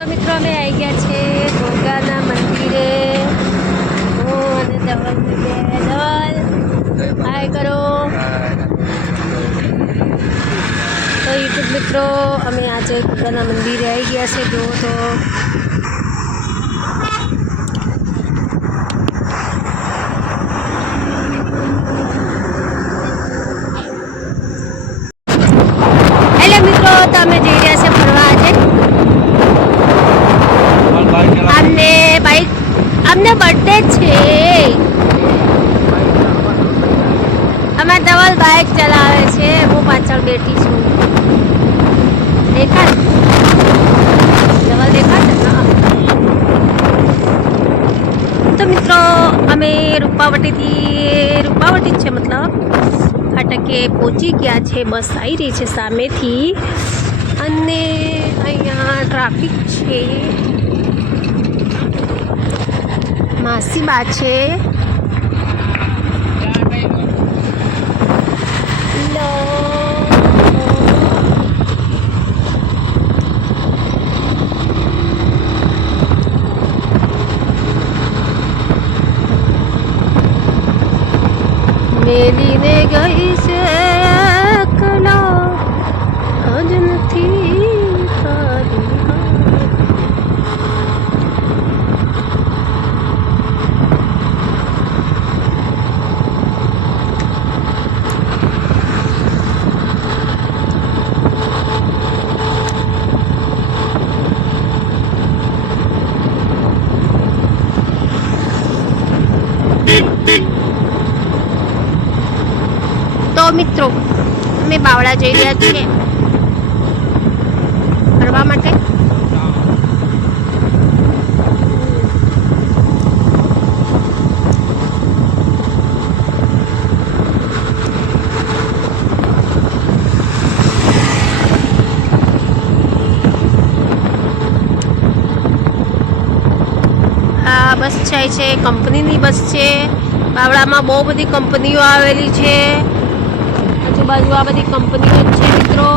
મિત્રો અમે આવી ગયા છે દુર્ગાના મંદિરે। હું અને ધવલ હાય કરો તો યુટ્યુબ મિત્રો અમે આજે દુર્ગાના મંદિરે આવી ગયા છે। જો તો હેલો મિત્રો તો અમે જઈ રહ્યા છે ફરવા આજે। અમને બર્થડે છે। અમે ધવલ બાઇક ચલાવે છે, હું પાછળ બેઠી છું। દેખાય ધવલ દેખાય તો મિત્રો અમે રૂપાવટી છે મતલબ ફાટકે પહોંચી ગયા છે। બસ આવી રહી છે સામેથી અને અહીંયા ટ્રાફિક છે। માસી બા છે। મેલીને ગઈ છે કલા આજ નથી તારી। તો મિત્રો અમે બાવળા જઈ રહ્યા છીએ ફરવા માટે। આ બસ જાય છે કંપનીની બસ છે। બાવળામાં બહુ બધી કંપનીઓ આવેલી છે। આજુબાજુ આ બધી કંપનીઓ છે મિત્રો।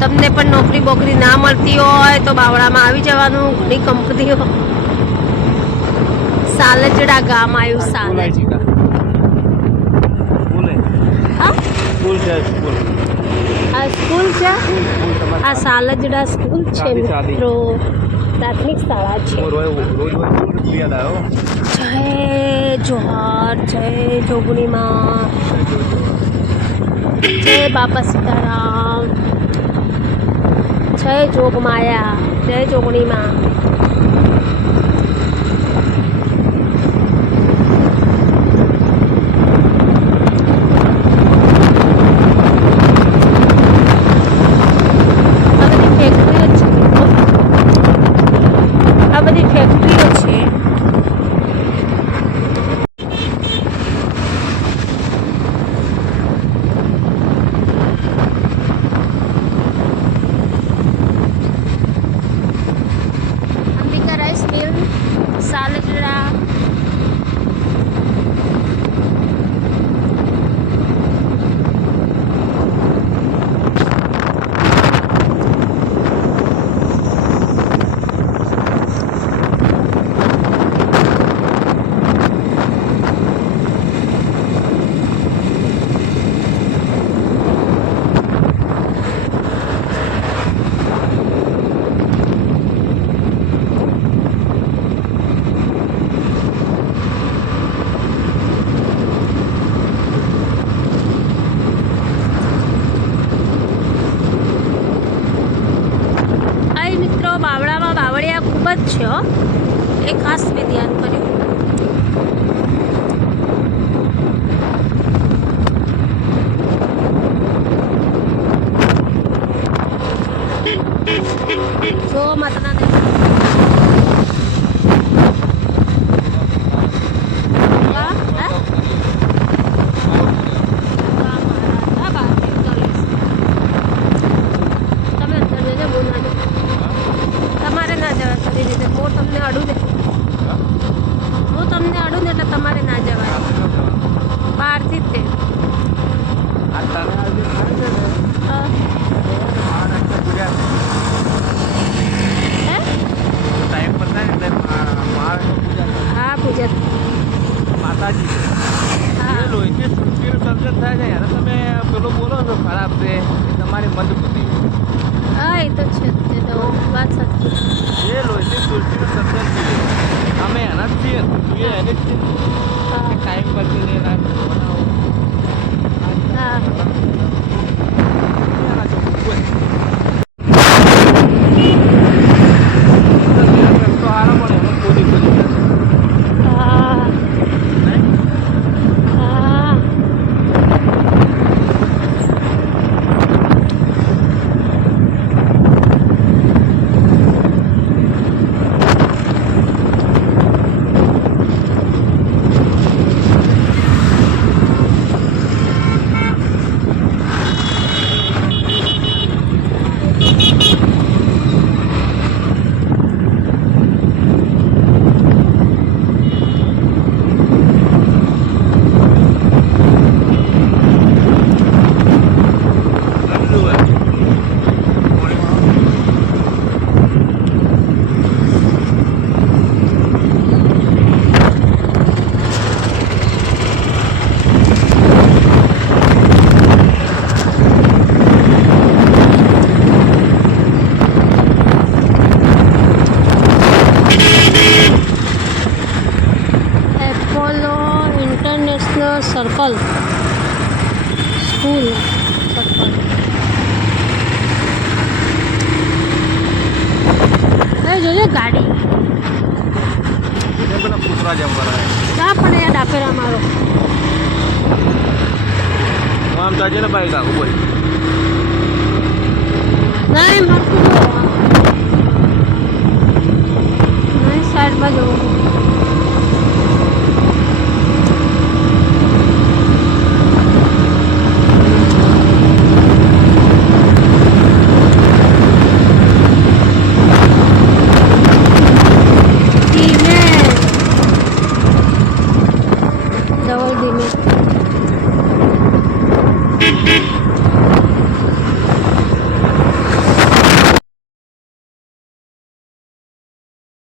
તમને પણ નોકરી બોકરી ના મળતી હોય તો બાવળામાં આવી જવાનું। ઘણી કંપનીઓ। સાલજડા ગામ આવ્યું। સાલજડા આ સ્કૂલ છે। આ સાલજડા સ્કૂલ છે મિત્રો, પ્રાથમિક શાળા છે। જય જોહાર, જય જોગણી માં, જય બાપા સીતારામ, જય જોગમાયા, જય જોગણી માં। આ બધી ફેક્ટરીઓ છે। સાલજડા બાવળામાં બાવળિયા ખૂબ જ છે એ ખાસ મેં ધ્યાન કર્યું। જો માતાના તમારે ના જવા કરી દીધે હું તમને અડું ને એટલે તમારે ના જવાય બહારથી જ તે પાણી મજબૂતી હા એ તો છે જ તે તો વાત સાચી એ લોહીની તુલસીનું સત્તર છે અમે એના જ છીએ એ એને જ છીએ હા ટાઈમ પછી ને એના બનાવો હા એના ચોખ્ખું હોય તો હારા પણ એમાં પૂરી કરી હા હા Apollo international circle school circle જોજે ગાડી એ પેલા કૂતરા જેમ કરાય જા પણ યાર ડાપેરા મારો આમ થાય છે ને બાઈક આખું ભાઈ નહીં